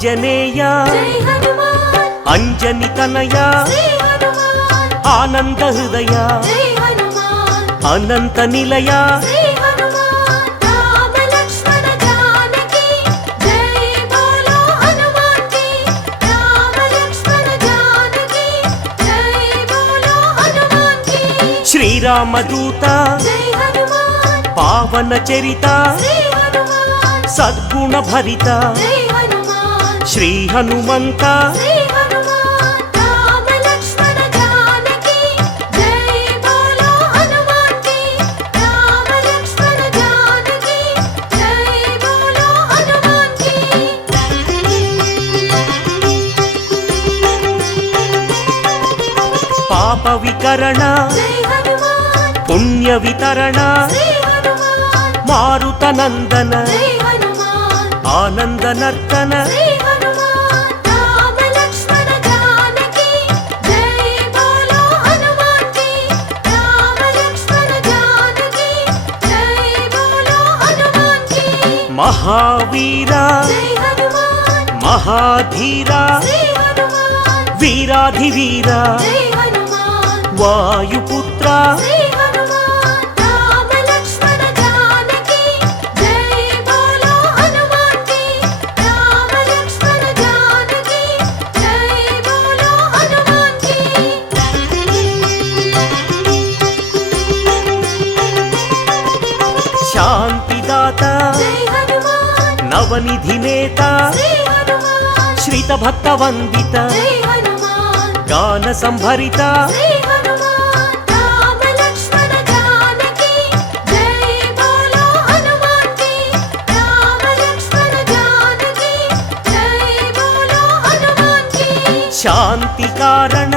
ఆంజనేయ అంజని తనయ ఆనంద హృదయ అనంత నిలయ శ్రీరామదూత పావన చరిత సద్గుణ భరిత శ్రీ హనుమంత పాప వికరణ పుణ్య వితరణ మారుత నందన ఆనంద నర్తన మహావీర మహాధీర వీరాధివీర వాయుపుత్ర శాంతిదాత నవనిధి నేత శ్రీత భక్త వందిత గాన సంభరిత శాంతి కారణ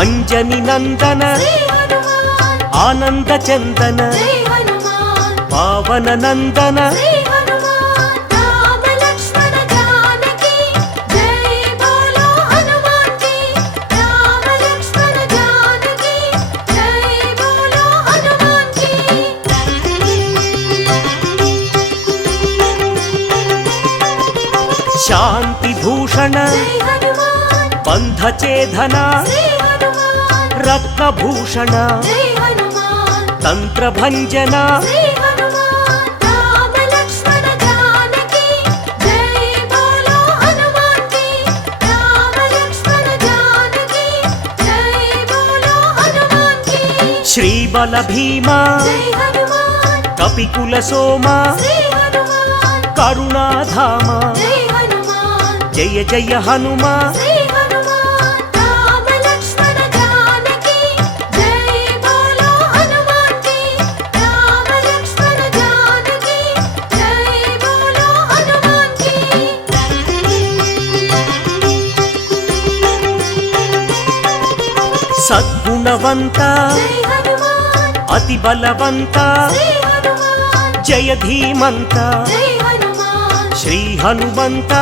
అంజని నందన ఆనంద చందన పావన నందన శాంతి భూషణ బంధచేధన రత్నభూషణ తంత్రభంజన శ్రీబల భీమ కపికుల సోమ కరుణాధామ జయ జయ హనుమ సద్గుణవంత అతి బలవంత జయ ధీమంత శ్రీ హనుమంత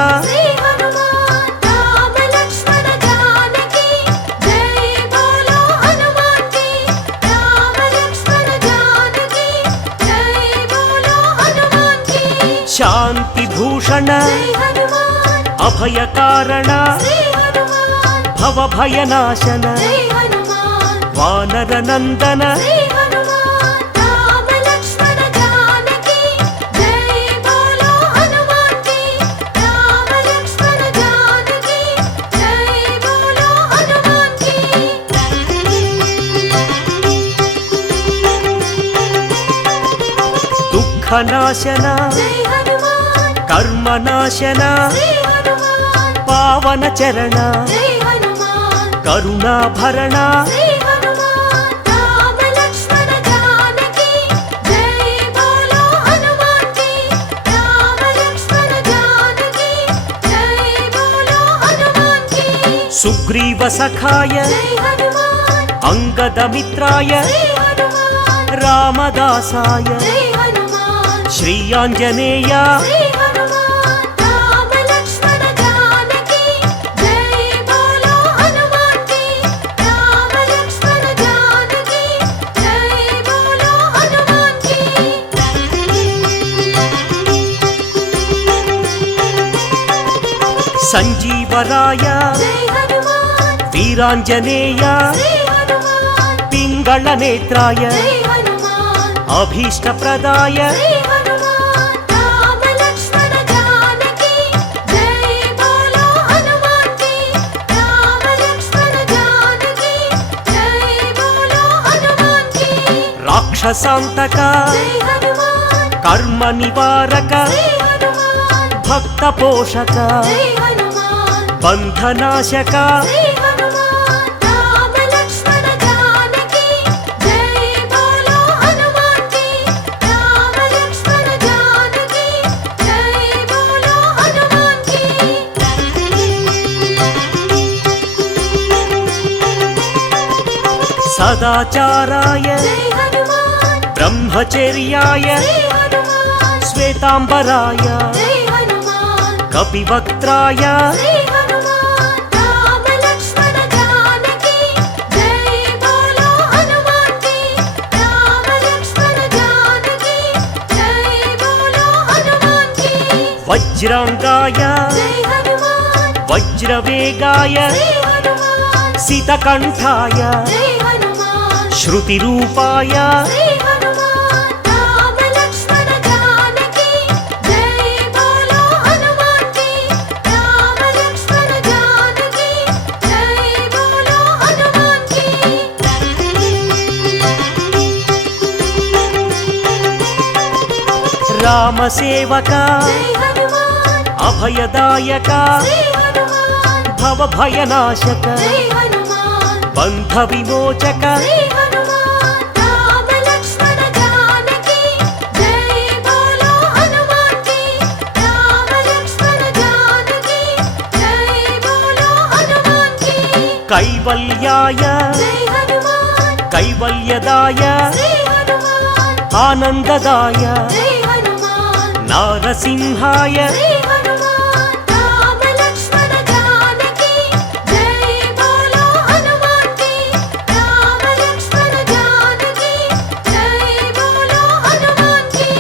శాంతి భూషణ అభయకారణ భవభయనాశన వానర నందన దుఃఖనాశన కర్మనాశన పావన చరణ కరుణాభరణ సుగ్రీవ సఖాయ అంగదమిత్రాయ రామదాసాయ శ్రీ ఆంజనేయ సంజీవరాయ జై హనుమాన్ వీరాంజనేయ శ్రీ హనుమాన్ పింగళ నేత్రాయ జై హనుమాన్ అభీష్టప్రదాయ శ్రీ హనుమాన్ రామ లక్ష్మణ జానకి జై బోలో హనుమాన్ కి రామ లక్ష్మణ జానకి జై బోలో హనుమాన్ కి రాక్షసాంతక జై హనుమాన్ కర్మ నివారక శ్రీ హనుమాన్ భక్త పోషక జై హనుమాన్ బంధనాశక శ్రీ హనుమాన్ రామ లక్ష్మణ జానకి జై బోలో హనుమాన్ కి రామ లక్ష్మణ జానకి జై బోలో హనుమాన్ కి సదాచారాయ జై హనుమాన్ బ్రహ్మచర్యాయ శ్రీ హనుమాన్ శ్వేతాంబరాయ జై హనుమాన్ కపివక్త్రాయ శ్రీ హనుమాన్ రామ లక్ష్మణ జానకి జై బోలో హనుమాన్ కి రామ లక్ష్మణ జానకి జై బోలో హనుమాన్ కి వజ్రాంగాయ జై హనుమాన్ వజ్రవేగాయ శ్రీ హనుమాన్ సితకంఠాయ జై హనుమాన్ శృతిరూపాయ శ్రీ హనుమాన్ రామ లక్ష్మణ జానకి జై బోలో హనుమాన్ కి రామ లక్ష్మణ జానకి జై బోలో హనుమాన్ కి రామసేవక జై హనుమాన్ అభయదాయక శ్రీ హనుమాన్ భవభయనాశక జై హనుమాన్ బంధ విమోచక శ్రీ హనుమాన్ రామ లక్ష్మణ జానకి జై బోలో హనుమాన్ కి రామ లక్ష్మణ జానకి జై బోలో హనుమాన్ కి కైవల్యాయ జై హనుమాన్ కైవల్యదాయ శ్రీ హనుమాన్ ఆనందదాయ జై హనుమాన్ నారసింహాయ శ్రీ హనుమాన్ రామ లక్ష్మణ జానకి జై బోలో హనుమాన్ కి రామ లక్ష్మణ జానకి జై బోలో హనుమాన్ కి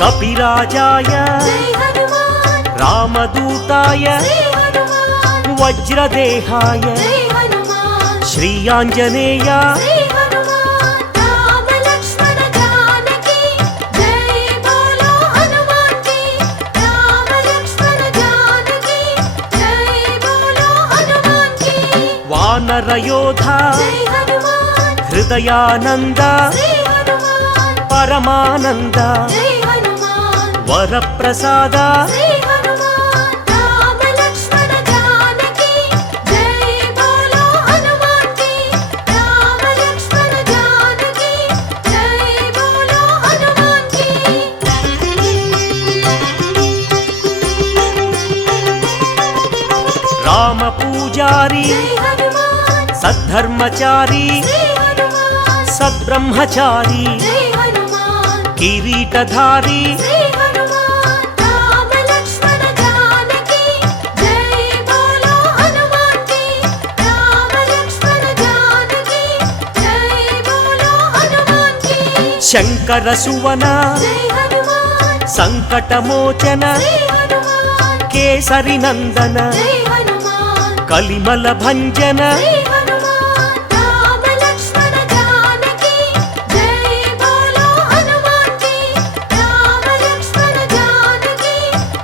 కపిరాజాయ జై హనుమాన్ రామదూతాయ శ్రీ హనుమాన్ వజ్రదేహాయ జై హనుమాన్ శ్రీయాంజనేయ శ్రీ హనుమాన్ రామ లక్ష్మణ జానకి జై బోలో హనుమాన్ కి రామ లక్ష్మణ జానకి జై బోలో హనుమాన్ కి వానరయోధ జై హనుమాన్ హృదయానంద శ్రీ హనుమాన్ పరమానంద జై హనుమాన్ వరప్రసాద శ్రీ హనుమాన్ రామ లక్ష్మణ జానకి జై బోలో హనుమాన్ కి రామ లక్ష్మణ జానకి జై బోలో హనుమాన్ కి రామ పూజారి జై హనుమాన్ సద్ధర్మచారి శ్రీ హనుమాన్ సద్బ్రహ్మచారి జై హనుమాన్ కిరీటధారి శ్రీ హనుమాన్ రామ లక్ష్మణ జానకి జై బోలో హనుమాన్ కి రామ లక్ష్మణ జానకి జై బోలో హనుమాన్ కి శంకర సువన జై హనుమాన్ సంకటమోచన శ్రీ హనుమాన్ కేసరి నందన జై హనుమాన్ కలిమల భంజన శ్రీ హనుమాన్ రామ లక్ష్మణ జానకి జై బోలో హనుమాన్ కి రామ లక్ష్మణ జానకి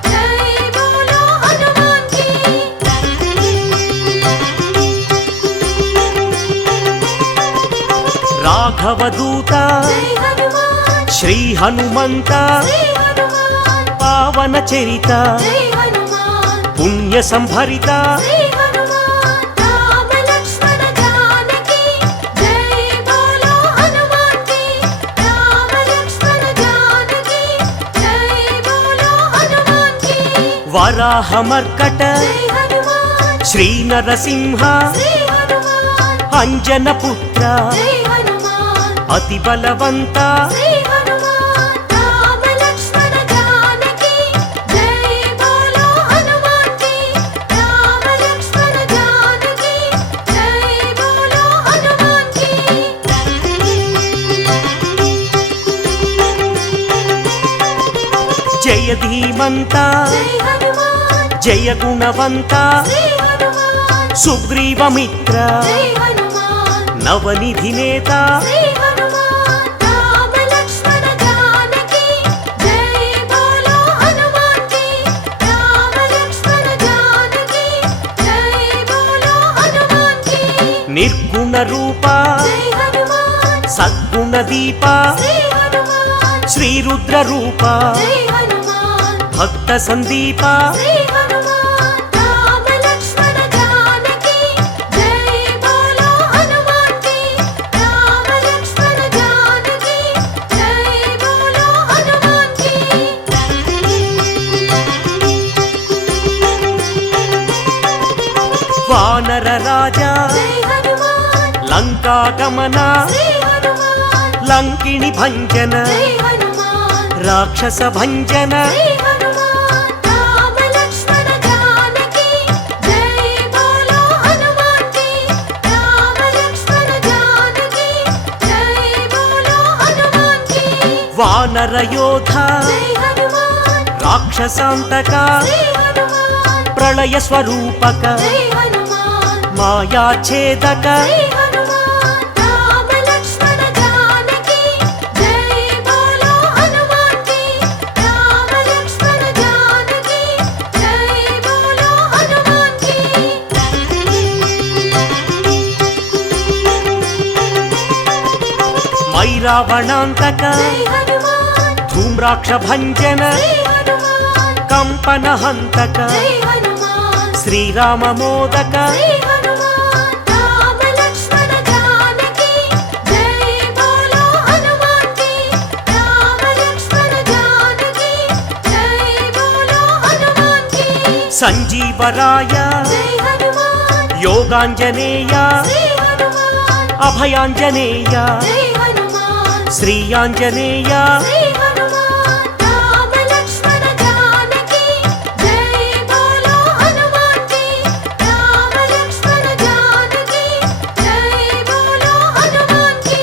జై బోలో హనుమాన్ కి రాఘవదూత జై హనుమాన్ శ్రీ హనుమంత శ్రీ హనుమాన్ పావన చరిత జై హనుమాన్ పుణ్య సంభరిత శ్రీ హనుమాన్ రామ లక్ష్మణ జానకి జై బోలో హనుమాన్ కి రామ లక్ష్మణ జానకి జై బోలో హనుమాన్ కి వరాహమర్కట జై హనుమాన్ శ్రీ నరసింహ శ్రీ హనుమాన్ అంజన పుత్ర జై హనుమాన్ అతి బలవంత శ్రీ హనుమాన్ రామ లక్ష్మణ జానకి జై బోలో హనుమాన్ కి రామ లక్ష్మణ జానకి జై బోలో హనుమాన్ కి జయ ధీమంత జై హనుమాన్ జయ గుణవంత శ్రీ హనుమాన్ సుగ్రీవమిత్ర జై హనుమాన్ నవనిధి నేత శ్రీ హనుమాన్ రామ లక్ష్మణ జానకి జై బోలో హనుమాన్ కి రామ లక్ష్మణ జానకి జై బోలో హనుమాన్ కి నిర్గుణ రూప జై హనుమాన్ సద్గుణ దీప శ్రీ హనుమాన్ శ్రీరుద్ర రూప జై హనుమాన్ భక్త సందీప శ్రీ హనుమాన్ రామ లక్ష్మణ జానకి జై బోలో హనుమాన్ కి రామ లక్ష్మణ జానకి జై బోలో హనుమాన్ కి వానర రాజా జై హనుమాన్ లంకా గమన శ్రీ హనుమాన్ లంకిణి భంజన జై హనుమాన్ రాక్షస భంజన శ్రీ హనుమాన్ రామ లక్ష్మణ జానకి జై బోలో హనుమాన్ కి రామ లక్ష్మణ జానకి జై బోలో హనుమాన్ కి వానర యోధ జై హనుమాన్ రాక్షసాంతక శ్రీ హనుమాన్ ప్రళయ స్వరూపక జై హనుమాన్ మాయాఛేదక శ్రీ హనుమాన్ రామ లక్ష్మణ జానకి జై బోలో హనుమాన్ కి రామ లక్ష్మణ జానకి జై బోలో హనుమాన్ కి మైరావణాంతక జై హనుమాన్ ధూమ్రాక్ష భంజన శ్రీ హనుమాన్ కంపన హంతక జై హనుమాన్ శ్రీరామ మోదక శ్రీ హనుమాన్ రామ లక్ష్మణ జానకి జై బోలో హనుమాన్ కి రామ లక్ష్మణ జానకి జై బోలో హనుమాన్ కి సంజీవరాయ జై హనుమాన్ యోగాంజనేయ శ్రీ హనుమాన్ అభయాంజనేయ జై హనుమాన్ శ్రీయాంజనేయ శ్రీ హనుమాన్ రామ లక్ష్మణ జానకి జై బోలో హనుమాన్ కి రామ లక్ష్మణ జానకి జై బోలో హనుమాన్ కి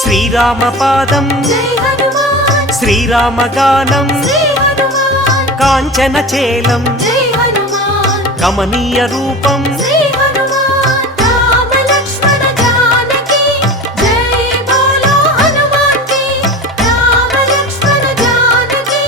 శ్రీరామ పాదం జై హనుమాన్ శ్రీరామగానం శ్రీ హనుమాన్ కాంచన చేలం జై హనుమాన్ కమనీయ రూపం శ్రీ హనుమాన్ రామ లక్ష్మణ జానకి జై బోలో హనుమాన్ కి రామ లక్ష్మణ జానకి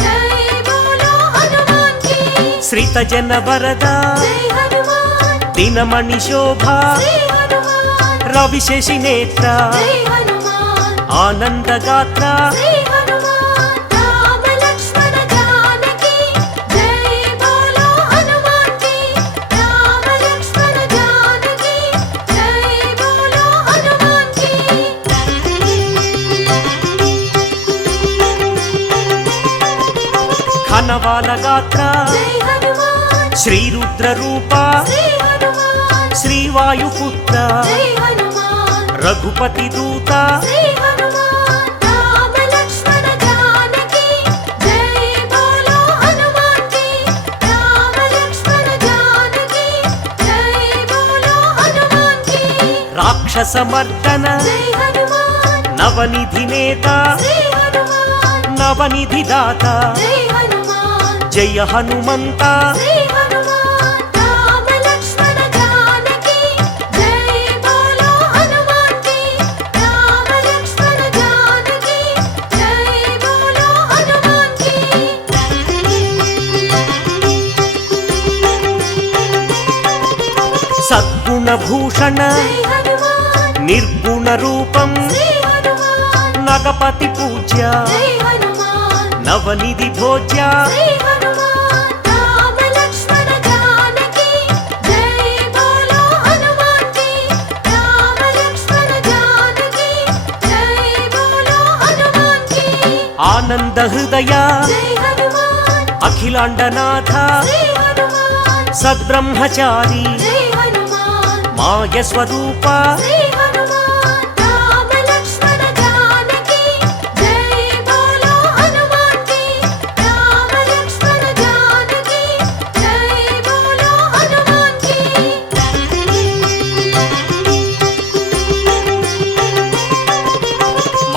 జై బోలో హనుమాన్ కి శ్రిత జన వరద జై హనుమాన్ దినమణి శోభ శ్రీ హనుమాన్ రవిశేషి నేత్ర జై హనుమాన్ ఆనందగాత్ర శ్రీ హనుమాన్ రామ లక్ష్మణ జానకి జై బోలో హనుమాన్ కి రామ లక్ష్మణ జానకి జై బోలో హనుమాన్ కి ఘనవాల గాత్ర జై హనుమాన్ శ్రీరుద్ర రూప శ్రీ హనుమాన్ శ్రీవాయుపుత్ర జై హనుమాన్ రఘుపతి దూత శ్రీ హనుమాన్ రామ లక్ష్మణ జానకి జై బోలో హనుమాన్ కి రామ లక్ష్మణ జానకి జై బోలో హనుమాన్ కి రాక్షసమర్దన జై హనుమాన్ నవనిధి నేత శ్రీ హనుమాన్ నవనిధి దాత జై హనుమాన్ జయ హనుమంత శ్రీ హనుమాన్ రామ లక్ష్మణ జానకి జై బోలో హనుమాన్ కి రామ లక్ష్మణ జానకి జై బోలో హనుమాన్ కి సద్గుణ భూషణ జై హనుమాన్ నిర్గుణ రూపం శ్రీ హనుమాన్ నగపతి పూజ్య జై హనుమాన్ నవనిధి భోజ్య శ్రీ హనుమాన్ రామ లక్ష్మణ జానకి జై బోలో హనుమాన్ కి రామ లక్ష్మణ జానకి జై బోలో హనుమాన్ కి ఆనంద హృదయ జై హనుమాన్ అఖిలాండనాథ శ్రీ హనుమాన్ సద్బ్రహ్మచారి జై హనుమాన్ మాయ స్వరూప శ్రీ హనుమాన్ రామ లక్ష్మణ జానకి జై బోలో హనుమాన్ కి రామ లక్ష్మణ జానకి జై బోలో హనుమాన్ కి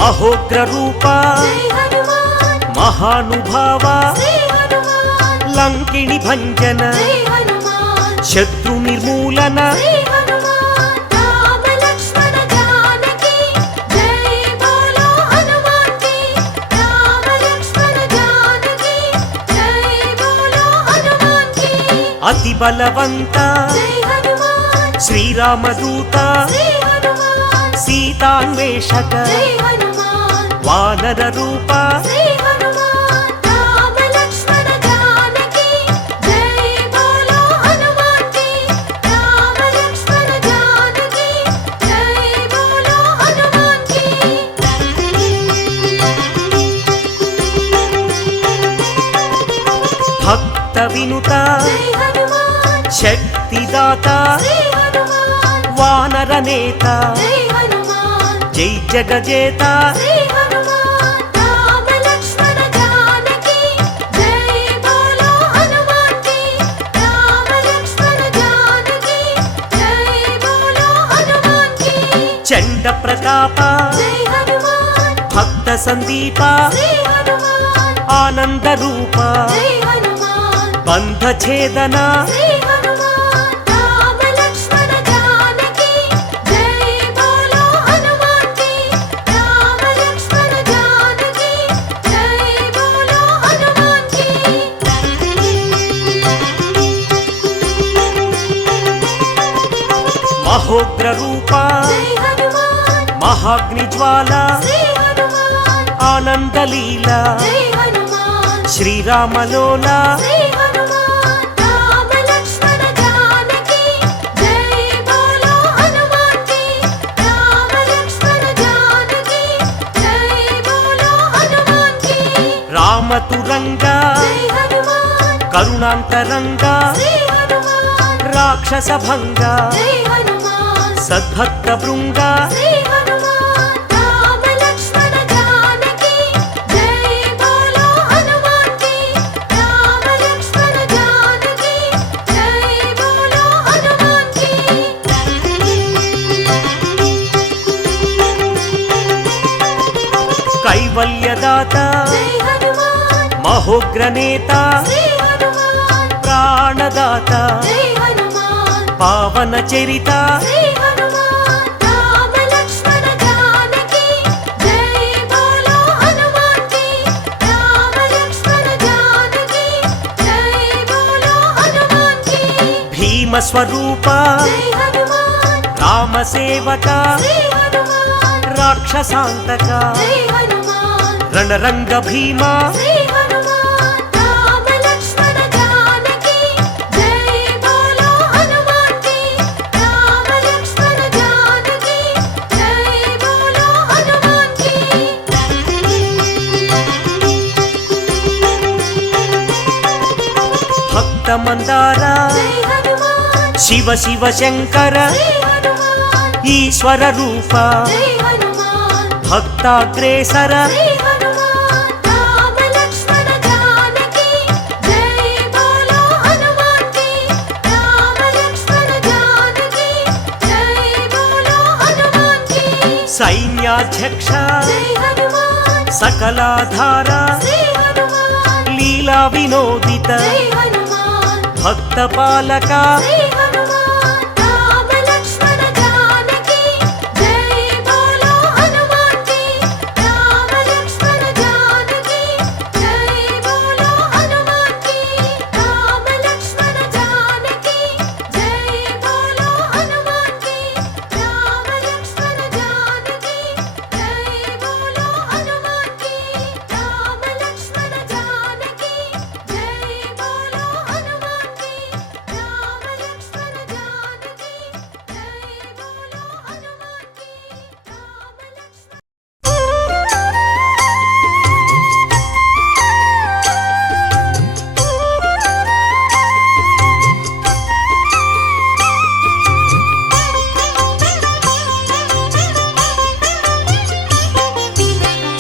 మహోగ్ర రూప జై హనుమాన్ మహానుభావ శ్రీ హనుమాన్ లంకిణి భంజన జై హనుమాన్ శత్రు నిర్మూలన శ్రీ హనుమాన్ రామ లక్ష్మణ జానకి జై బోలో హనుమాన్ కి రామ లక్ష్మణ జానకి జై బోలో హనుమాన్ కి అతి బలవంత జై హనుమాన్ శ్రీరామదూత శ్రీ హనుమాన్ సీతాన్వేషక జై హనుమాన్ వానర రూప శ్రీ హనుమాన్ రామ లక్ష్మణ జానకి జై బోలో హనుమాన్ కి రామ లక్ష్మణ జానకి జై బోలో హనుమాన్ కి భక్త వినుత జై హనుమాన్ శక్తిదాత శ్రీ హనుమాన్ వానర నేత జై హనుమాన్ జై జగజేత శ్రీ హనుమాన్ రామ లక్ష్మణ జానకి జై బోలో హనుమాన్ కి రామ లక్ష్మణ జానకి జై బోలో హనుమాన్ కి చండ ప్రతాప జై హనుమాన్ భక్త సందీప శ్రీ హనుమాన్ ఆనంద రూప జై హనుమాన్ బంధ ఛేదన శ్రీ హనుమాన్ రామ లక్ష్మణ జానకి జై బోలో హనుమాన్ కి రామ లక్ష్మణ జానకి జై బోలో హనుమాన్ కి మహోగ్ర రూప జై హనుమాన్ మహాగ్ని జ్వాల శ్రీ హనుమాన్ ఆనందలీల జై హనుమాన్ శ్రీరామలోల శ్రీ హనుమాన్ రామ లక్ష్మణ జానకి జై బోలో హనుమాన్ కి రామ లక్ష్మణ జానకి జై బోలో హనుమాన్ కి రామతురంగ జై హనుమాన్ కరుణాంతరంగ శ్రీ హనుమాన్ రాక్షస భంగ జై హనుమాన్ సద్భక్త బృంగ శ్రీ హనుమాన్ రామ లక్ష్మణ జానకి జై బోలో హనుమాన్ కి రామ లక్ష్మణ జానకి జై బోలో హనుమాన్ కి కైవల్యదాత జై హనుమాన్ మహోగ్ర నేత శ్రీ హనుమాన్ ప్రాణదాత జై హనుమాన్ పావన చరిత శ్రీ హనుమాన్ రామ లక్ష్మణ జానకి జై బోలో హనుమాన్ కి రామ లక్ష్మణ జానకి జై బోలో హనుమాన్ కి భీమ స్వరూప జై హనుమాన్ రామ సేవక శ్రీ హనుమాన్ రాక్షసాంతక జై హనుమాన్ రణరంగ భీమ శ్రీ హనుమాన్ రామ లక్ష్మణ జానకి జై బోలో హనుమాన్ కి రామ లక్ష్మణ జానకి జై బోలో హనుమాన్ కి భక్త మందార జై హనుమాన్ శివ శివ శంకర శ్రీ హనుమాన్ ఈశ్వర రూప జై హనుమాన్ భక్తాగ్రేసర శ్రీ హనుమాన్ రామ లక్ష్మణ జానకి జై బోలో హనుమాన్ కి రామ లక్ష్మణ జానకి జై బోలో హనుమాన్ కి సైన్యాధ్యక్ష జై హనుమాన్ సకలాధార శ్రీ హనుమాన్ లీలా వినోదిత జై హనుమాన్ భక్త పాలక శ్రీ హనుమాన్ రామ లక్ష్మణ జానకి జై బోలో హనుమాన్ కి రామ లక్ష్మణ జానకి జై బోలో హనుమాన్ కి రామ లక్ష్మణ జానకి జై బోలో హనుమాన్ కి రామ లక్ష్మణ జానకి జై బోలో హనుమాన్ కి రామ లక్ష్మణ జానకి జై బోలో హనుమాన్ కి రామ లక్ష్మణ జానకి జై బోలో హనుమాన్ కి రామ లక్ష్మణ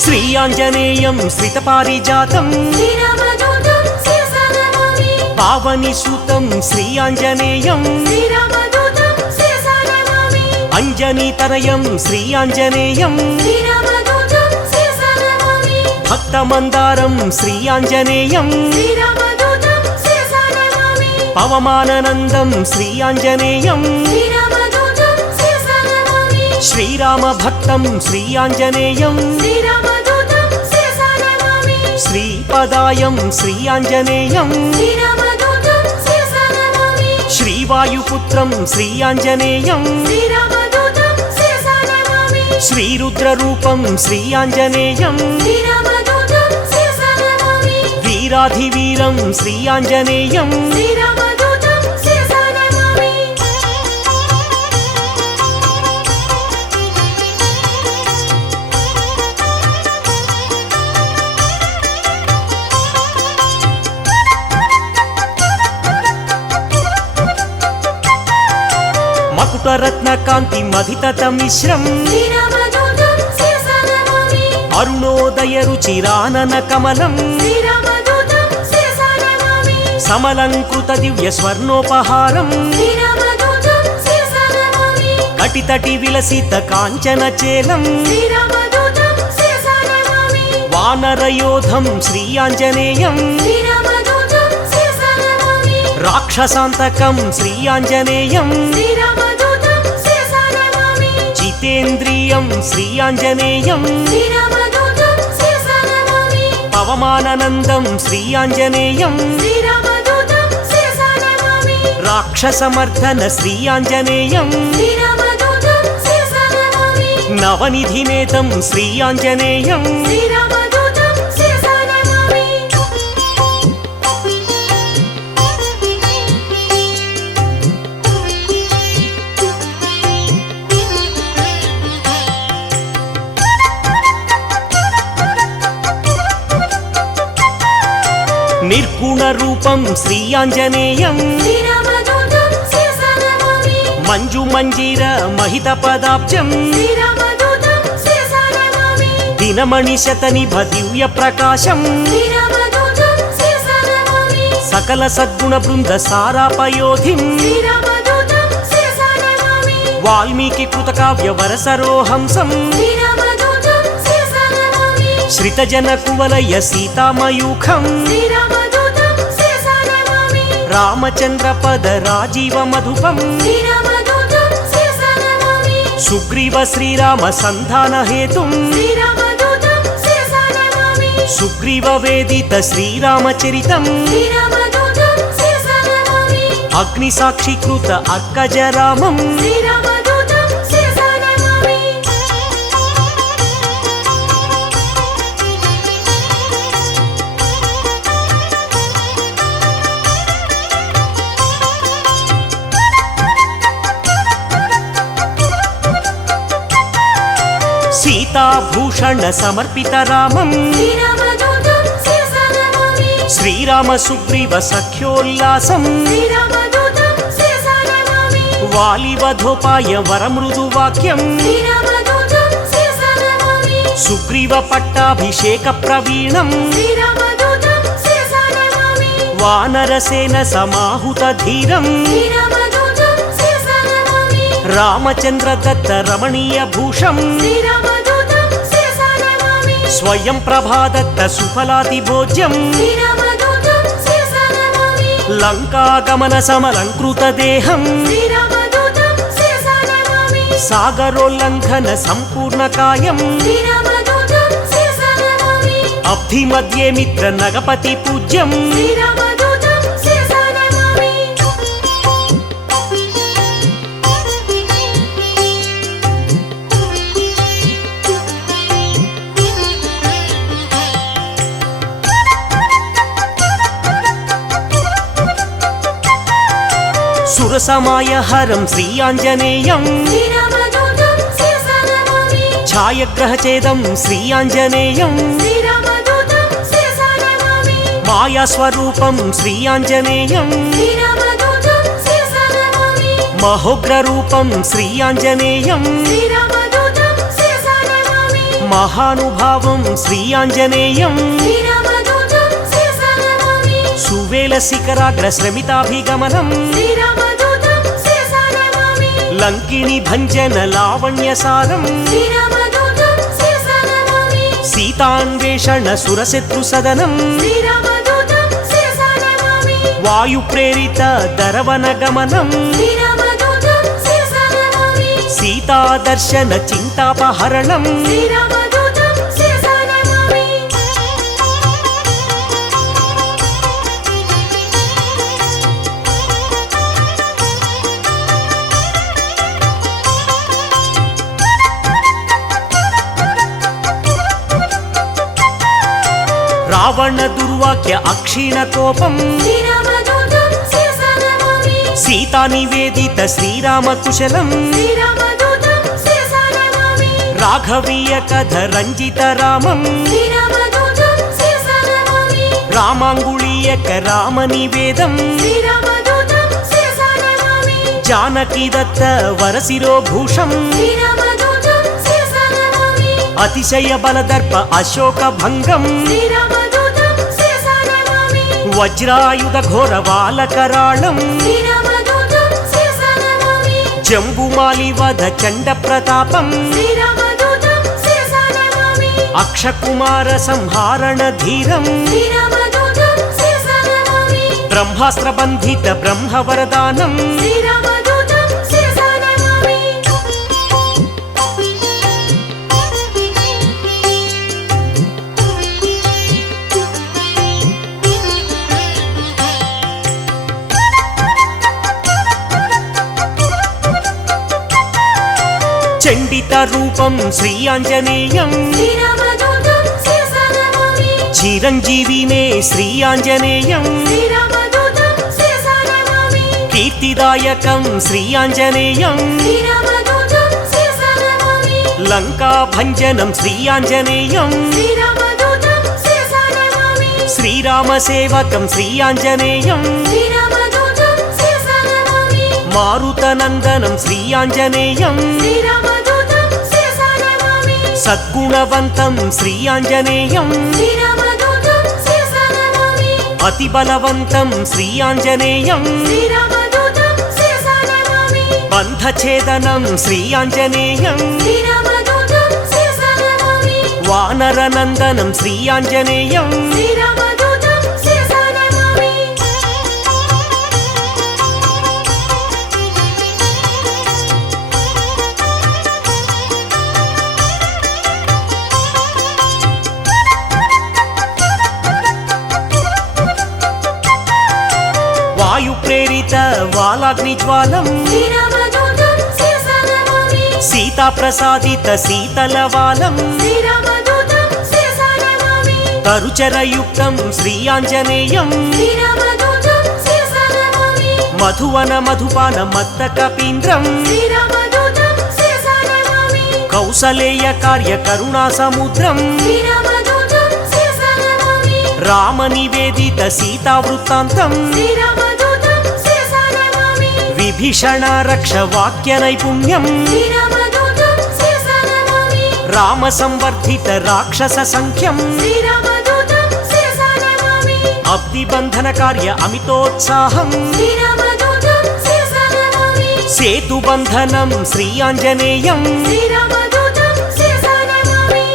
శ్రీ ఆంజనేయం శ్రితపారిజాతం శ్రీరామదూతం శిరసా నమామి పావని సుతం శ్రీ ఆంజనేయం శ్రీరామదూతం శిరసా నమామి అంజనీతనయం శ్రీ ఆంజనేయం శ్రీరామదూతం భక్తమందారం శ్రీ ఆంజనేయం శ్రీరామదూతం శిరసా నమామి పవమాననందం శ్రీ ఆంజనేయం శ్రీరామదూతం శిరసా నమామి శ్రీరామ భక్తం శ్రీ ఆంజనేయం శ్రీరామదూతం శిరసా నమామి శ్రీపదాయం శ్రీ ఆంజనేయం శ్రీరామదూతం శిరసా నమామి శ్రీవాయుపుత్రం శ్రీ ఆంజనేయం శ్రీరామదూతం శిరసా నమామి శ్రీరుద్రరూపం శ్రీ ఆంజనేయం శ్రీరామదూతం శిరసా నమామి వీరాధివీరం శ్రీ ఆంజనేయం శ్రీరామదూతం శిరసా నమామి మకుటరత్నకాంతి మధితత మిశ్రం శ్రీరామదూతం శిరసా నమామి అరుణోదయ రుచిరానన కమలం శ్రీరామదూతం శిరసా నమామి సమలంకృత దివ్య స్వర్ణోపహారం శ్రీరామదూతం శిరసా నమామి కటితటి విలసిత కాంచన చేలం శ్రీరామదూతం శిరసా నమామి వానరయోధం శ్రీ ఆంజనేయం శ్రీరామదూతం శిరసా నమామి రాక్షసాంతకం శ్రీ ఆంజనేయం శ్రీరామదూతం శిరసా నమామి జితేంద్రియం శ్రీ ఆంజనేయం శ్రీరామదూతం శిరసా నమామి పవమాననందం శ్రీ ఆంజనేయం శ్రీరామదూతం శిరసా నమామి రాక్షసమర్దన శ్రీ ఆంజనేయం శ్రీరామదూతం శిరసా నమామి నవనిధినేతం శ్రీ ఆంజనేయం శ్రీరామదూతం శిరసా నమామి నిర్గుణ రూపం శ్రీ ఆంజనేయం శ్రీరామదూతం శిరసా నమామి మంజు మంజీర మహిత పదాబ్జం శ్రీరామదూతం శిరసా నమామి దినమణి శతనిభ దివ్య ప్రకాశం శ్రీరామదూతం శిరసా నమామి సకల సద్గుణ బృంద సారాపయోధిం శ్రీరామదూతం శిరసా నమామి వాల్మీకి కృతకావ్య వరసరోహంసం శ్రీరామదూతం శిరసా నమామి శ్రితజన కువలయ సీతామయూఖం శ్రీరామదూతం శిరసా నమామి రామచంద్ర పద రాజీవ మధుపం శ్రీరామదూతం శిరసా నమామి సుగ్రీవ శ్రీరామ సంధాన హేతుం శ్రీరామదూతం శిరసా నమామి సుగ్రీవ వేదిత శ్రీరామచరితం శ్రీరామదూతం శిరసా నమామి అగ్ని సాక్షికృత అర్కజరామం శ్రీరామదూతం శిరసా నమామి సీతాభూషణ సమర్పిత రామం శ్రీరామదూతం శిరసా నమామి శ్రీరామ సుగ్రీవ సఖ్యోల్లాసం శ్రీరామదూతం శిరసా నమామి వాలివధోపాయ వరమృదు వాక్యం శ్రీరామదూతం శిరసా నమామి సుగ్రీవ పట్టాభిషేక ప్రవీణం శ్రీరామదూతం శిరసా నమామి వానరసేన సమాహుత ధీరం శ్రీరామదూతం శిరసా నమామి రామచంద్ర దత్త రమణీయ భూషం శ్రీరామదూతం శిరసా నమామి స్వయం ప్రభాదత్త సుఫలాతి భోజ్యం శ్రీరామదూతం శిరసా నమామి లంకాగమన సమలంకృత దేహం శ్రీరామదూతం శిరసా నమామి సాగరోల్లంఘన సంపూర్ణ కాయం శ్రీరామదూతం శిరసా నమామి అబ్ధి మధ్యే మిత్ర నగపతి పూజ్యం శ్రీరామదూతం శిరసా నమామి సురసమాయ హరం శ్రీ ఆంజనేయం శ్రీరామదూతం శిరసా నమామి ఛాయగ్రహచేదం శ్రీ ఆంజనేయం శ్రీరామదూతం శిరసా నమామి మాయాస్వరూపం శ్రీ ఆంజనేయం శ్రీరామదూతం శిరసా నమామి మహోగ్రరూపం శ్రీ ఆంజనేయం శ్రీరామదూతం శిరసా నమామి మహానుభావం శ్రీ ఆంజనేయం శ్రీరామదూతం శిరసా నమామి సువేల శిఖరాగ్ర శ్రమితాభిగమనం శ్రీరామదూతం శిరసా నమామి లంకిణి భంజన లావణ్యసారం శ్రీరామదూతం శిరసా నమామి సీత సీతాన్వేషణ సురశత్రు సదనం శ్రీరామదూతం శిరసా నమామి వాయు ప్రేరిత దరవన గమనం శ్రీరామదూతం శిరసా నమామి సీతా దర్శన చింతాపహరణం శ్రీరామదూతం శిరసా నమామి రావణ దుర్వాక్య అక్షీణ కోపం శ్రీరామదూతం శిరసా నమామి సీతా నివేదిత శ్రీరామ కుశలం శ్రీరామదూతం శిరసా నమామి రాఘవీయ కథ రంజిత రామం శ్రీరామదూతం శిరసా నమామి రామాంగుళీయక రామ నివేదం శ్రీరామదూతం శిరసా నమామి జానకి దత్త వరశిరోభూషం శ్రీరామదూతం శిరసా నమామి అతిశయ బలదర్ప అశోక భంగం శ్రీరామదూతం శిరసా నమామి వజ్రాయుధ ఘోర వాలకరాళం శ్రీరామదూతం శిరసా నమామి జంబుమాలి వధ చండ ప్రతాపం శ్రీరామదూతం శిరసా నమామి అక్షకుమార సంహారణ ధీరం శ్రీరామదూతం శిరసా నమామి బ్రహ్మాస్త్ర బంధిత బ్రహ్మవరదానం శ్రీరామదూతం శిరసా నమామి చండిత రూపం శ్రీ ఆంజనేయం శ్రీరామదూతం శిరసా నమామి చిరంజీవినే శ్రీ ఆంజనేయం శ్రీరామదూతం శిరసా నమామి కీర్తిదాయకం శ్రీ ఆంజనేయం శ్రీరామదూతం శిరసా నమామి లంకా భంజనం శ్రీ ఆంజనేయం శ్రీరామదూతం శిరసా నమామి శ్రీరామ సేవకం శ్రీ ఆంజనేయం శ్రీరామదూతం శిరసా నమామి మారుతనందనం శ్రీ ఆంజనేయం శ్రీరామదూతం శిరసా నమామి సద్గుణవంతం శ్రీ ఆంజనేయం శ్రీరామదూతం శిరసా నమామి అతి బలవంతం శ్రీ ఆంజనేయం శ్రీరామదూతం శిరసా నమామి బంధఛేదనం శ్రీ ఆంజనేయం శ్రీరామదూతం శిరసా నమామి వానరనందనం శ్రీ ఆంజనేయం శ్రీరామదూతం శిరసా నమామి వాయు ప్రేరిత వాలాగ్ని జ్వాలం శ్రీరామదూతం శిరసా నమామి సీతా ప్రసాదిత శీతలవాలం శ్రీరామదూతం శిరసా నమామి తరుచరయుక్తం శ్రీ ఆంజనేయం శ్రీరామదూతం శిరసా నమామి మధువన మధుపాన మత్త కపీంద్రం శ్రీరామదూతం శిరసా నమామి కౌసలేయ కార్య కరుణా సముద్రం శ్రీరామదూతం శిరసా నమామి రామ నివేదిత సీతా వృత్తాంతం శ్రీరామదూతం శిరసా నమామి విభీషణ రక్ష వాక్య నైపుణ్యం శ్రీరామదూతం శిరసా నమామి రామ సంవర్ధిత రాక్షస సంఖ్యం శ్రీరామదూతం శిరసా నమామి అబ్ది బంధన కార్య అమితోత్సాహం శ్రీరామదూతం శిరసా నమామి సేతు బంధనం శ్రీ ఆంజనేయం శ్రీరామదూతం శిరసా నమామి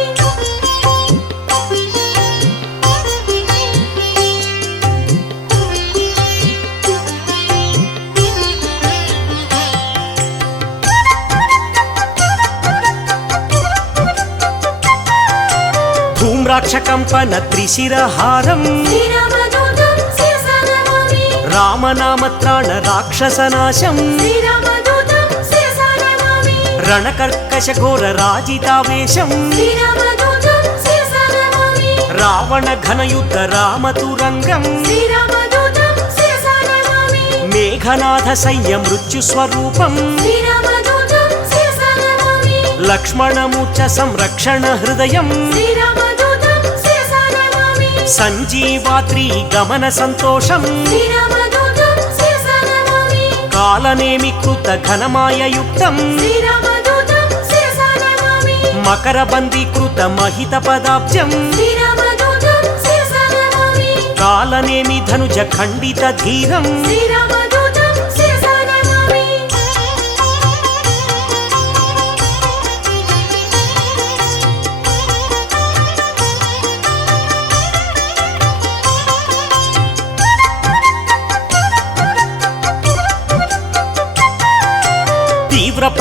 ధూమ్రాక్షకంపన త్రిశిరహారం శ్రీరామదూతం శిరసా నమామి రామనామత్రాణ రాక్షసనాశం శ్రీరామదూతం శిరసా నమామి రణకర్కశ ఘోర రాజితావేశం శ్రీరామదూతం శిరసా నమామి రావణ ఘనయుద్ధ రామతురంగం శ్రీరామదూతం శిరసా నమామి మేఘనాథ సయ్య మృత్యు స్వరూపం శ్రీరామదూతం శిరసా నమామి లక్ష్మణమూర్ఛ సంరక్షణ హృదయం శ్రీరామదూతం శిరసా నమామి సంజీవాద్రి గమన సంతోషం శ్రీరామదూతం శిరసా నమామి కాలనేమి కృత ఘనమాయయుక్తం శ్రీరామదూతం శిరసా నమామి మకర బందీకృత మహిత పదాబ్జం శ్రీరామదూతం శిరసా నమామి కాలనేమి ధనుజ ఖండిత ధీరం శ్రీరామదూతం శిరసా నమామి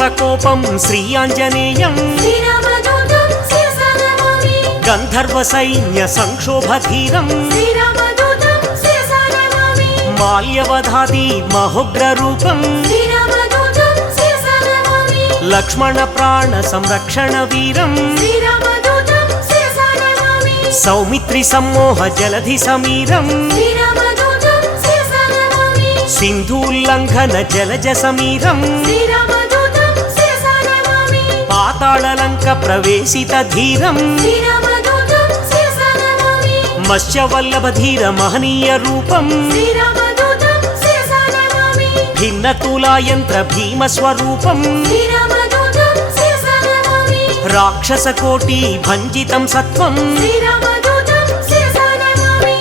ప్రకోపం శ్రీ ఆంజనేయం శ్రీరామదూతం శిరసా నమామి గంధర్వ సైన్య సంక్షోభధీరం శ్రీరామదూతం శిరసా నమామి మాల్యవధాది మహోగ్ర రూపం శ్రీరామదూతం శిరసా నమామి లక్ష్మణ ప్రాణ సంరక్షణ వీరం శ్రీరామదూతం శిరసా నమామి సౌమిత్రి సమ్మోహ జలధి సమీరం శ్రీరామదూతం శిరసా నమామి సింధూల్లంఘన జలజ సమీరం శ్రీరామదూతం శిరసా నమామి పాతాళలంక ప్రవేశిత ధీరం శ్రీరామదూతం శిరసా నమామి మత్స్యవల్లభ ధీర మహనీయ రూపం శ్రీరామదూతం శిరసా నమామి భిన్న తులాయంత్ర భీమ స్వరూపం శ్రీరామదూతం శిరసా నమామి రాక్షస కోటి భంజితం సత్వం శ్రీరామదూతం శిరసా నమామి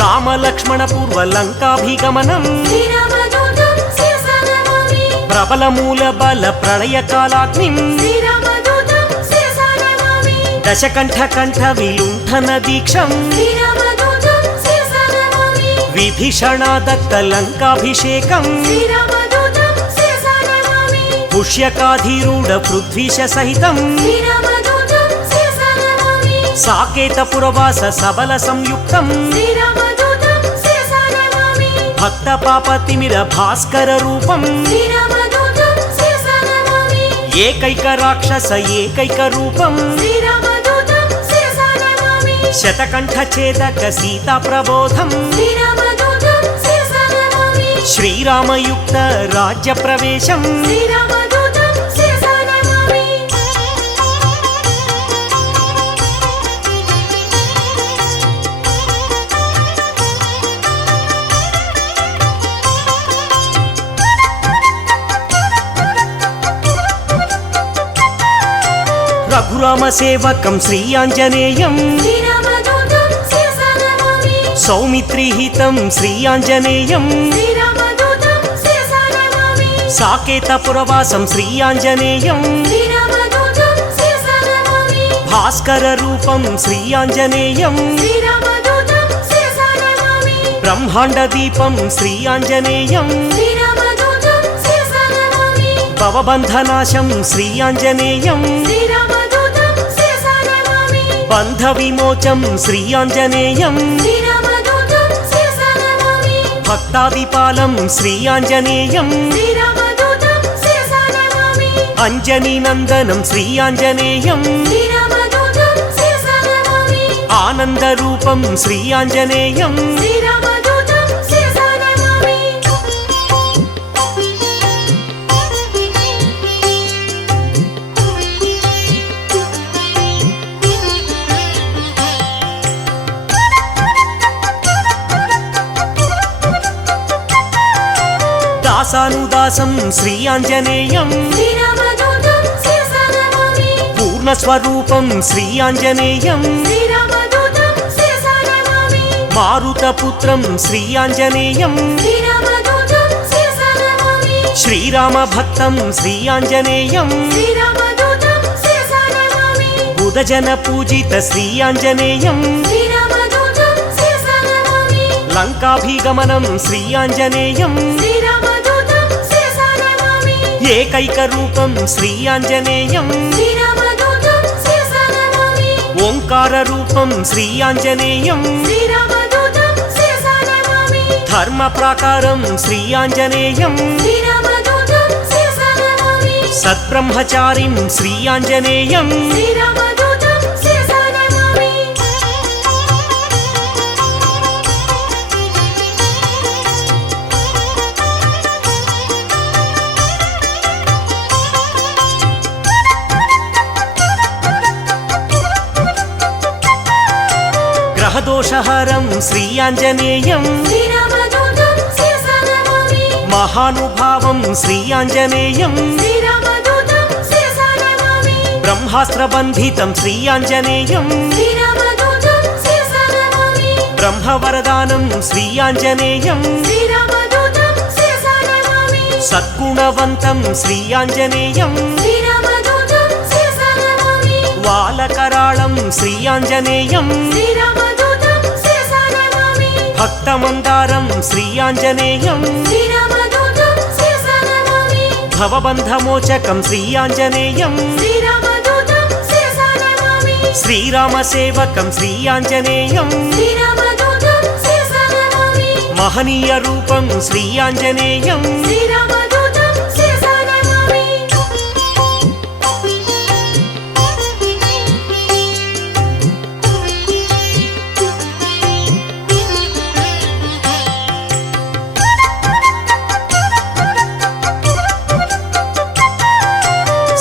రామలక్ష్మణ పూర్వ లంకాభిగమనం శ్రీరామదూతం శిరసా నమామి ప్రబల మూల బల ప్రళయ కాలాగ్నిం శ్రీరామదూతం శిరసా నమామి దశకంఠ కంఠ విలుంఠన దీక్షం శ్రీరామదూతం శిరసా నమామి విభీషణ దత్త లంకాభిషేకం శ్రీరామదూతం శిరసా నమామి పుష్యకాధీరూఢ పృథ్వీశ సహితం శ్రీరామదూతం శిరసా నమామి సాకేత పురవాస సబల సంయుక్తం శ్రీరామదూతం శిరసా నమామి భక్త పాపతిమిర భాస్కర రూపం శ్రీరామదూతం శిరసా నమామి ఏకైక రాక్షస ఏకైక రూపం శ్రీరామదూతం శిరసా నమామి శతకంఠ ఛేదక సీతా ప్రబోధం శ్రీరామదూతం శిరసా నమామి శ్రీరామయుక్త రాజ్య ప్రవేశం శ్రీరామదూతం శిరసా నమామి రఘురామ సేవకం శ్రీ ఆంజనేయం శ్రీరామదూతం శిరసా నమామి సౌమిత్రిహితం శ్రీ ఆంజనేయం శ్రీరామదూతం శిరసా నమామి సాకేత పురవాసం శ్రీ ఆంజనేయం శ్రీరామదూతం శిరసా నమామి భాస్కర రూపం శ్రీ ఆంజనేయం శ్రీరామదూతం శిరసా నమామి బ్రహ్మాండ దీపం శ్రీ ఆంజనేయం శ్రీరామదూతం శిరసా నమామి భవబంధనాశం శ్రీ ఆంజనేయం శ్రీరామదూతం శిరసా నమామి బంధ విమోచం శ్రీ ఆంజనేయం శ్రీరామదూతం శిరసా నమామి భక్తాదిపాలం శ్రీ ఆంజనేయం శ్రీరామదూతం శిరసా నమామి అంజనీ నందనం శ్రీ ఆంజనేయం శ్రీరామదూతం శిరసా నమామి ఆనంద రూపం శ్రీ ఆంజనేయం శ్రీరామదూతం శిరసా నమామి దాసానుదాసం శ్రీ ఆంజనేయం శ్రీరామదూతం శిరసా నమామి పూర్ణస్వరూపం శ్రీ ఆంజనేయం శ్రీరామదూతం శిరసా నమామి మారుతపుత్రం శ్రీ ఆంజనేయం శ్రీరామదూతం శిరసా నమామి శ్రీరామ భక్తం శ్రీ ఆంజనేయం శ్రీరామదూతం శిరసా నమామి బుధజన పూజిత శ్రీ ఆంజనేయం శ్రీరామదూతం శిరసా నమామి లంకాభిగమనం శ్రీ ఆంజనేయం శ్రీరామదూతం శిరసా నమామి ఏకైక రూపం శ్రీ ఆంజనేయం శ్రీరామదూతం శిరసా నమామి ఓంకార రూపం శ్రీ ఆంజనేయం శ్రీరామదూతం శిరసా నమామి ధర్మ ప్రాకారం శ్రీ ఆంజనేయం శ్రీరామదూతం శిరసా నమామి సద్బ్రహ్మచారిం శ్రీ ఆంజనేయం శ్రీరామదూతం శిరసా నమామి గ్రహదోషహరం శ్రీ ఆంజనేయం శ్రీరామదూతం శిరసా నమామి మహానుభావం శ్రీ ఆంజనేయం శ్రీరామదూతం శిరసా నమామి బ్రహ్మాస్త్రబంధితం శ్రీ ఆంజనేయం శ్రీరామదూతం శిరసా నమామి బ్రహ్మవరదానం శ్రీ ఆంజనేయం శ్రీరామదూతం శిరసా నమామి సద్గుణవంతం శ్రీ ఆంజనేయం శ్రీరామదూతం శిరసా నమామి వాలకరాళం శ్రీ ఆంజనేయం శ్రీరామదూతం శిరసా నమామి భక్తమందారం శ్రీ ఆంజనేయం శ్రీరామదూతం శిరసా నమామి భవబంధమోచకం శ్రీ ఆంజనేయం శ్రీరామదూతం శిరసా నమామి శ్రీరామసేవకం శ్రీ ఆంజనేయం శ్రీరామదూతం శిరసా నమామి మహనీయ రూపం శ్రీ ఆంజనేయం శ్రీరామదూతం శిరసా నమామి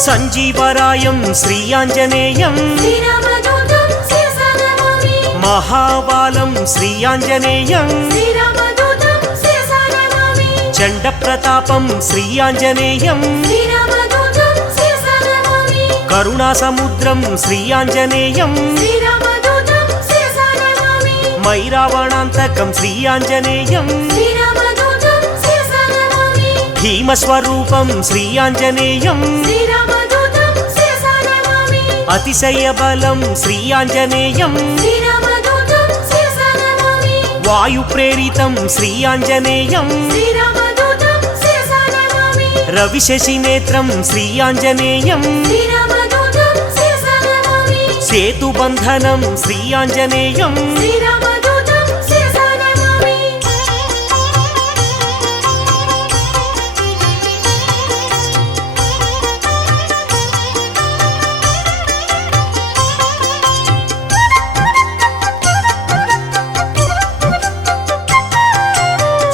సంజీవరాయం శ్రీ ఆంజనేయం శ్రీరామదూతం శిరసా నమామి మహాబాలం శ్రీ ఆంజనేయం శ్రీరామదూతం శిరసా నమామి చండ ప్రతాపం శ్రీ ఆంజనేయం శ్రీరామదూతం శిరసా నమామి కరుణా సముద్రం శ్రీ ఆంజనేయం శ్రీరామదూతం శిరసా నమామి మైరావణాంతకం శ్రీ ఆంజనేయం శ్రీరామదూతం శిరసా నమామి భీమస్వరూపం శ్రీ ఆంజనేయం శ్రీరామదూతం శిరసా నమామి అతిశయ బలం శ్రీ ఆంజనేయం శ్రీరామదూతం శిరసా నమామి వాయు ప్రేరితం శ్రీ ఆంజనేయం శ్రీరామదూతం శిరసా నమామి రవిశశి నేత్రం శ్రీ ఆంజనేయం శ్రీరామదూతం శిరసా నమామి సేతుబంధనం శ్రీ ఆంజనేయం శ్రీరామదూతం శిరసా నమామి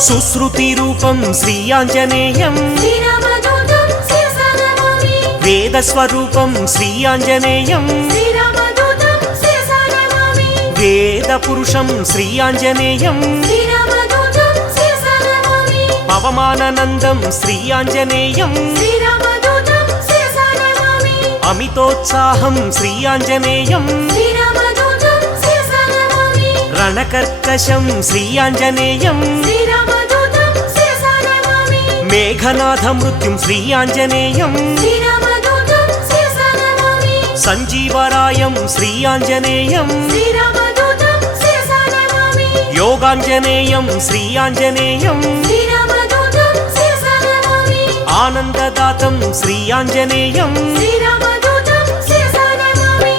సుశ్రుతి రూపం శ్రీ ఆంజనేయం శ్రీరామదూతం శిరసా నమామి వేదస్వరూపం శ్రీ ఆంజనేయం శ్రీరామదూతం శిరసా నమామి వేద పురుషం శ్రీ ఆంజనేయం శ్రీరామదూతం శిరసా నమామి పవమానందం శ్రీ ఆంజనేయం శ్రీరామదూతం శిరసా నమామి అమితోత్సాహం శ్రీ ఆంజనేయం శ్రీరామదూతం శిరసా నమామి రణకర్కశం శ్రీ ఆంజనేయం శ్రీరామదూతం శిరసా నమామి మేఘనాథ మృత్యుం శ్రీ ఆంజనేయం శ్రీరామదూతం శిరసా నమామి సంజీవరాయం శ్రీ ఆంజనేయం శ్రీరామదూతం శిరసా నమామి యోగాంజనేయం శ్రీ ఆంజనేయం శ్రీరామదూతం శిరసా నమామి ఆనందదాతం శ్రీ ఆంజనేయం శ్రీరామదూతం శిరసా నమామి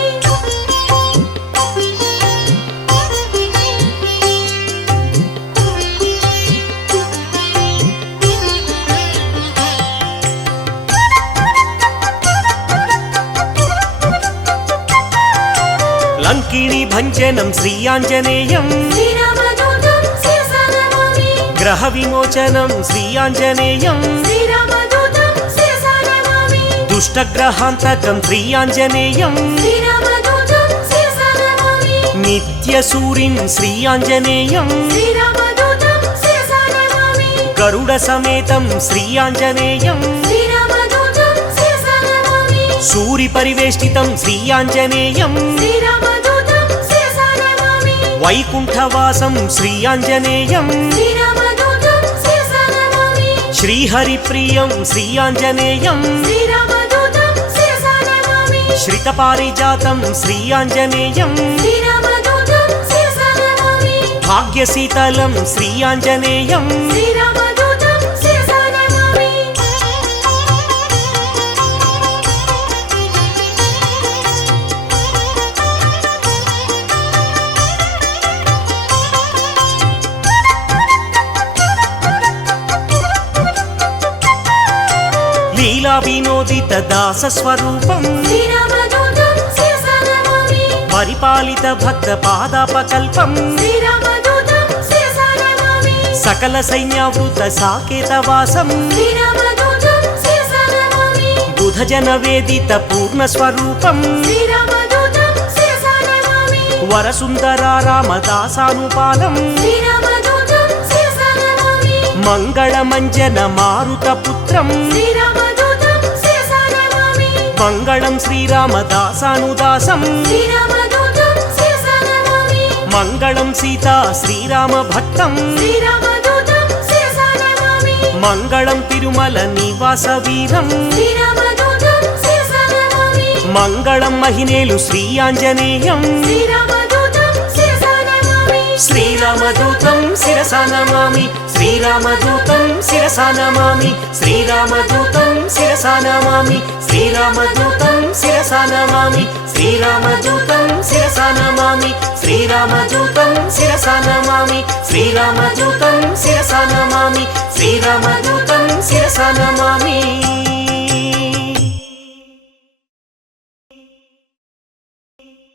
లంకిణి భంజనం శ్రీ ఆంజనేయం శ్రీరామదూతం శిరసా నమామి గ్రహ విమోచనం శ్రీ ఆంజనేయం శ్రీరామదూతం శిరసా నమామి దుష్టగ్రహాంతకం శ్రీ ఆంజనేయం శ్రీరామదూతం శిరసా నమామి నిత్యసూరిం శ్రీ ఆంజనేయం శ్రీరామదూతం శిరసా నమామి గరుడ సమేతం శ్రీ ఆంజనేయం శ్రీరామదూతం శిరసా నమామి సూరి పరివేష్టితం శ్రీ ఆంజనేయం శ్రీరామదూతం శిరసా నమామి వైకుంఠవాసం శ్రీ ఆంజనేయం శ్రీరామదూతం శిరసా నమామి శ్రీహరిప్రియం శ్రీ ఆంజనేయం శ్రీరామదూతం శిరసా నమామి శ్రితపారిజాతం శ్రీ ఆంజనేయం శ్రీరామదూతం శిరసా నమామి భాగ్యశీతలం శ్రీ ఆంజనేయం శ్రీరామదూతం శిరసా నమామి లీలా వినోదిత దాస స్వరూపం శ్రీరామదూతం శిరసా నమామి పరిపాలిత భక్త పాదాపకల్పం శ్రీరామదూతం శిరసా నమామి సకల సైన్యావృత సాకేతవాసం శ్రీరామదూతం శిరసా నమామి బుధజన వేదిత పూర్ణ స్వరూపం శ్రీరామదూతం శిరసా నమామి వరసుందరారామదాసానుపాలం శ్రీరామదూతం శిరసా నమామి మంగళమంజన మారుత పుత్రం శ్రీరామదూతం శిరసా నమామి మంగళం శ్రీరామదాసానుదాసం శ్రీరామదూతం శిరసా నమామి మంగళం సీతా శ్రీరామ భక్తం శ్రీరామదూతం శిరసా నమామి మంగళం తిరుమల నివాస వీరం శ్రీరామదూతం శిరసా నమామి మంగళం మహినేలు శ్రీ ఆంజనేయం శ్రీరామదూతం శిరసా నమామి శ్రీరామదూతం శిరసా నమామి శ్రీరామదూతం శిరసా నమామి శ్రీరామదూతం శిరసా నమామి శ్రీరామదూతం శిరసా నమామి శ్రీరామదూతం శిరసా నమామి శ్రీరామదూతం శిరసా నమామి శ్రీరామదూతం శిరసా నమామి శ్రీరామదూతం శిరసా నమామి